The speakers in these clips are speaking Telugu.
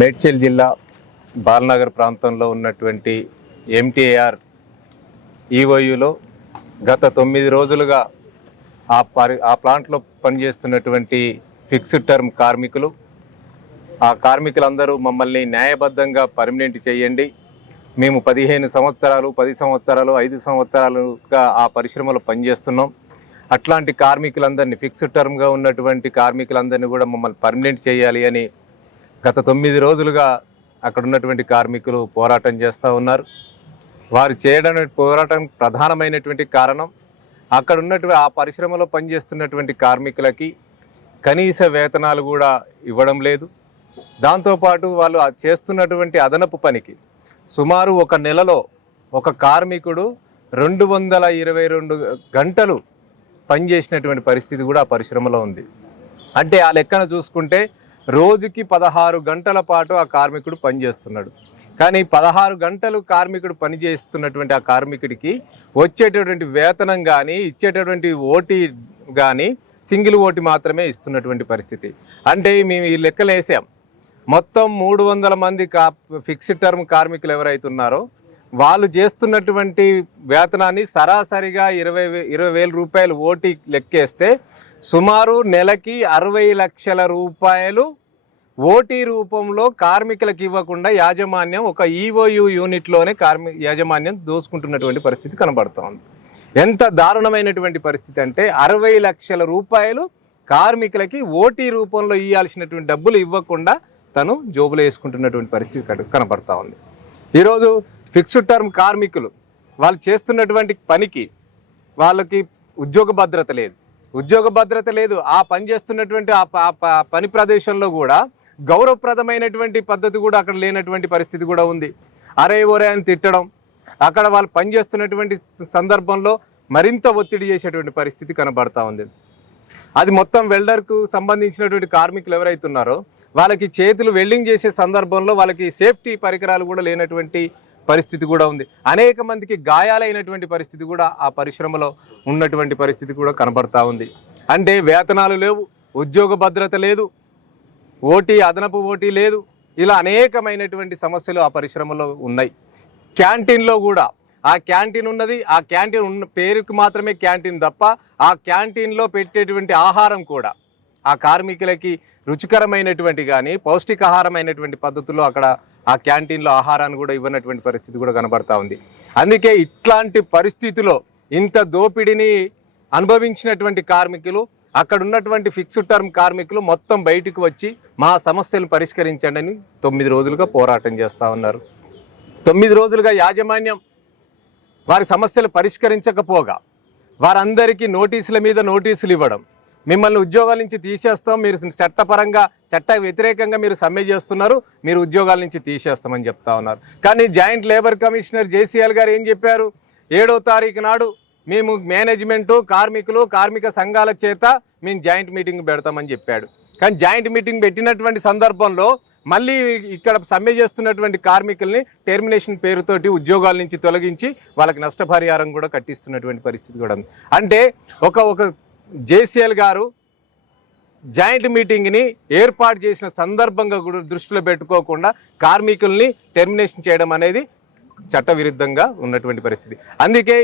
మేడ్చల్ జిల్లా బాలనగర్ ప్రాంతంలో ఉన్నటువంటి ఎంటీఆర్ ఈఓయూలో గత 9 రోజులుగా ఆ ప్లాంట్లో పనిచేస్తున్నటువంటి ఫిక్స్డ్ టర్మ్ కార్మికులు, ఆ కార్మికులందరూ మమ్మల్ని న్యాయబద్ధంగా పర్మనెంట్ చేయండి, మేము 15 సంవత్సరాలు 10 సంవత్సరాలు 5 సంవత్సరాలుగా ఆ పరిశ్రమలో పనిచేస్తున్నాం, అట్లాంటి కార్మికులందరినీ ఫిక్స్డ్ టర్మ్గా ఉన్నటువంటి కార్మికులందరినీ కూడా మమ్మల్ని పర్మనెంట్ చేయాలి అని గత 9 రోజులుగా అక్కడ ఉన్నటువంటి కార్మికులు పోరాటం చేస్తూ ఉన్నారు. వారు చేయడానికి పోరాటం ప్రధానమైనటువంటి కారణం అక్కడ ఉన్నటువంటి ఆ పరిశ్రమలో పనిచేస్తున్నటువంటి కార్మికులకి కనీస వేతనాలు కూడా ఇవ్వడం లేదు. దాంతోపాటు వాళ్ళు చేస్తున్నటువంటి అదనపు పనికి సుమారు ఒక నెలలో ఒక కార్మికుడు 222 గంటలు పనిచేసినటువంటి పరిస్థితి కూడా ఆ పరిశ్రమలో ఉంది. అంటే ఆ లెక్కన చూసుకుంటే రోజుకి 16 గంటల పాటు ఆ కార్మికుడు పనిచేస్తున్నాడు. కానీ 16 గంటలు కార్మికుడు పనిచేస్తున్నటువంటి ఆ కార్మికుడికి వచ్చేటటువంటి వేతనం కానీ ఇచ్చేటటువంటి ఓటీ కానీ సింగిల్ ఓటీ మాత్రమే ఇస్తున్నటువంటి పరిస్థితి. అంటే మేము ఈ లెక్కలు వేసాం. మొత్తం 300 మంది ఫిక్స్డ్ టర్మ్ కార్మికులు ఎవరైతే ఉన్నారో వాళ్ళు చేస్తున్నటువంటి వేతనాన్ని సరాసరిగా 20,000 రూపాయలు ఓటీ లెక్కేస్తే సుమారు నెలకి 60 లక్షల రూపాయలు ఓటీ రూపంలో కార్మికులకు ఇవ్వకుండా యాజమాన్యం ఒక ఈఓయూ యూనిట్లోనే యాజమాన్యం దోసుకుంటున్నటువంటి పరిస్థితి కనబడుతోంది. ఎంత దారుణమైనటువంటి పరిస్థితి అంటే 60 లక్షల రూపాయలు కార్మికులకి ఓటీ రూపంలో ఇవ్వాల్సినటువంటి డబ్బులు ఇవ్వకుండా తను జోబులో వేసుకుంటున్నటువంటి పరిస్థితి కనబడతా ఉంది. ఈరోజు ఫిక్స్డ్ టర్మ్ కార్మికులు వాళ్ళు చేస్తున్నటువంటి పనికి వాళ్ళకి ఉద్యోగ భద్రత లేదు. ఆ పని చేస్తున్నటువంటి ఆ పని ప్రదేశంలో కూడా గౌరవప్రదమైనటువంటి పద్ధతి కూడా అక్కడ లేనటువంటి పరిస్థితి కూడా ఉంది. అరే ఒరే అని తిట్టడం, అక్కడ వాళ్ళు పనిచేస్తున్నటువంటి సందర్భంలో మరింత ఒత్తిడి చేసేటువంటి పరిస్థితి కనబడతా ఉంది. అది మొత్తం వెల్డర్కు సంబంధించినటువంటి కార్మికులు ఎవరైతే ఉన్నారో వాళ్ళకి చేతులు వెల్డింగ్ చేసే సందర్భంలో వాళ్ళకి సేఫ్టీ పరికరాలు కూడా లేనటువంటి పరిస్థితి కూడా ఉంది. అనేక మందికి గాయాలైనటువంటి పరిస్థితి కూడా ఆ పరిశ్రమలో ఉన్నటువంటి పరిస్థితి కూడా కనబడతా ఉంది. అంటే వేతనాలు లేవు, ఉద్యోగ భద్రత లేదు, అదనపు ఓటీ లేదు, ఇలా అనేకమైనటువంటి సమస్యలు ఆ పరిశ్రమలో ఉన్నాయి. క్యాంటీన్లో కూడా ఆ క్యాంటీన్ ఉన్నది, ఆ క్యాంటీన్ ఉన్న పేరుకి మాత్రమే క్యాంటీన్ తప్ప ఆ క్యాంటీన్లో పెట్టేటువంటి ఆహారం కూడా ఆ కార్మికులకి రుచికరమైనటువంటి కానీ పౌష్టికాహారమైనటువంటి పద్ధతుల్లో అక్కడ ఆ క్యాంటీన్లో ఆహారాన్ని కూడా ఇవ్వనటువంటి పరిస్థితి కూడా కనబడతా ఉంది. అందుకే ఇట్లాంటి పరిస్థితిలో ఇంత దోపిడీని అనుభవించినటువంటి కార్మికులు, అక్కడ ఉన్నటువంటి ఫిక్స్డ్ టర్మ్ కార్మికులు మొత్తం బయటకు వచ్చి మా సమస్యలు పరిష్కరించండి అని 9 రోజులుగా పోరాటం చేస్తూ ఉన్నారు. 9 రోజులుగా యాజమాన్యం వారి సమస్యలు పరిష్కరించకపోగా వారందరికీ నోటీసుల మీద నోటీసులు ఇవ్వడం, మిమ్మల్ని ఉద్యోగాల నుంచి తీసేస్తాం, మీరు చట్ట వ్యతిరేకంగా మీరు సమ్మె చేస్తున్నారు, మీరు ఉద్యోగాల నుంచి తీసేస్తామని చెప్తా ఉన్నారు. కానీ జాయింట్ లేబర్ కమిషనర్ జేసీఎల్ గారు ఏం చెప్పారు? 7వ తారీఖు నాడు మేము మేనేజ్మెంటు కార్మిక సంఘాల చేత మేము జాయింట్ మీటింగ్ పెడతామని చెప్పాడు. కానీ జాయింట్ మీటింగ్ పెట్టినటువంటి సందర్భంలో మళ్ళీ ఇక్కడ సమ్మె చేస్తున్నటువంటి కార్మికుల్ని టెర్మినేషన్ పేరుతోటి ఉద్యోగాల నుంచి తొలగించి వాళ్ళకి నష్టపరిహారం కూడా కట్టిస్తున్నటువంటి పరిస్థితి కూడా ఉంది. అంటే ఒక జేసీఎల్ గారు జాయింట్ మీటింగ్ని ఏర్పాటు చేసిన సందర్భంగా కూడా దృష్టిలో పెట్టుకోకుండా కార్మికుల్ని టెర్మినేషన్ చేయడం అనేది చట్టవిరుద్ధంగా ఉన్నటువంటి పరిస్థితి. అందుకే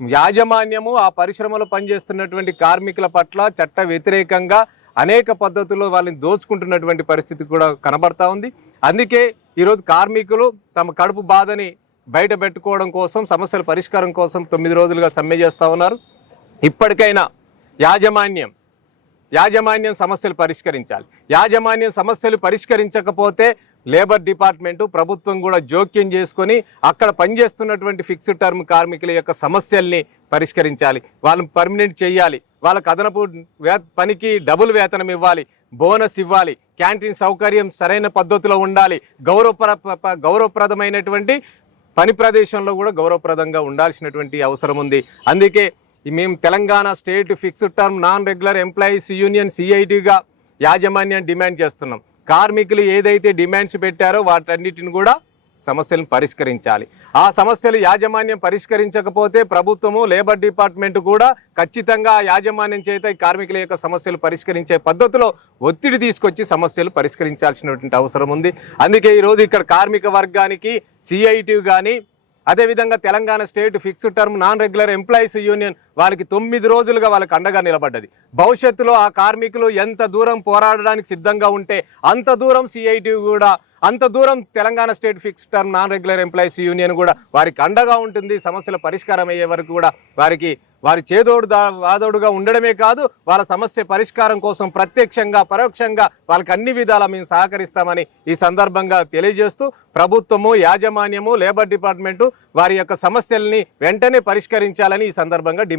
యాజమాన్యము ఆ పరిశ్రమలో పనిచేస్తున్నటువంటి కార్మికుల పట్ల చట్ట వ్యతిరేకంగా అనేక పద్ధతుల్లో వాళ్ళని దోచుకుంటున్నటువంటి పరిస్థితి కూడా కనబడతా ఉంది. అందుకే ఈరోజు కార్మికులు తమ కడుపు బాధని బయట పెట్టుకోవడం కోసం, సమస్యల పరిష్కారం కోసం 9 రోజులుగా సమ్మె చేస్తూ ఉన్నారు. ఇప్పటికైనా యాజమాన్యం సమస్యలు పరిష్కరించాలి. యాజమాన్యం సమస్యలు పరిష్కరించకపోతే లేబర్ డిపార్ట్మెంటు ప్రభుత్వం కూడా జోక్యం చేసుకొని అక్కడ పనిచేస్తున్నటువంటి ఫిక్స్డ్ టర్మ్ కార్మికుల యొక్క సమస్యల్ని పరిష్కరించాలి, వాళ్ళని పర్మనెంట్ చేయాలి, వాళ్ళకు అదనపు పనికి డబుల్ వేతనం ఇవ్వాలి, బోనస్ ఇవ్వాలి, క్యాంటీన్ సౌకర్యం సరైన పద్ధతిలో ఉండాలి, గౌరవప్రదమైనటువంటి పని ప్రదేశంలో కూడా గౌరవప్రదంగా ఉండాల్సినటువంటి అవసరం ఉంది. అందుకే మేము Telangana state fixed term non regular employees union సిఐటిగా యాజమాన్యాన్ని డిమాండ్ చేస్తున్నాం. కార్మికులు ఏదైతే డిమాండ్స్ పెట్టారో వాటన్నిటిని కూడా సమస్యలను పరిష్కరించాలి. ఆ సమస్యలు యాజమాన్యం పరిష్కరించకపోతే ప్రభుత్వము లేబర్ డిపార్ట్మెంట్ కూడా ఖచ్చితంగా యాజమాన్యం చేత ఈ కార్మికుల యొక్క సమస్యలు పరిష్కరించే పద్ధతిలో ఒత్తిడి తీసుకొచ్చి సమస్యలు పరిష్కరించాల్సినటువంటి అవసరం ఉంది. అందుకే ఈరోజు ఇక్కడ కార్మిక వర్గానికి సిఐటి కానీ అదేవిధంగా Telangana state fixed term non regular employees union వారికి 9 రోజులుగా వాళ్ళకి అండగా నిలబడ్డది. భవిష్యత్తులో ఆ కార్మికులు ఎంత దూరం పోరాడడానికి సిద్ధంగా ఉంటే అంత దూరం సిఐటి కూడా, అంత దూరం Telangana state fixed term non regular employees union కూడా వారికి అండగా ఉంటుంది. సమస్యల పరిష్కారం అయ్యే వరకు కూడా వారి చేదోడు వాదోడుగా ఉండడమే కాదు, వాళ్ళ సమస్య పరిష్కారం కోసం ప్రత్యక్షంగా పరోక్షంగా వాళ్ళకి అన్ని విధాలా మేము సహకరిస్తామని ఈ సందర్భంగా తెలియజేస్తూ ప్రభుత్వము యాజమాన్యము లేబర్ డిపార్ట్మెంటు వారి యొక్క సమస్యల్ని వెంటనే పరిష్కరించాలని ఈ సందర్భంగా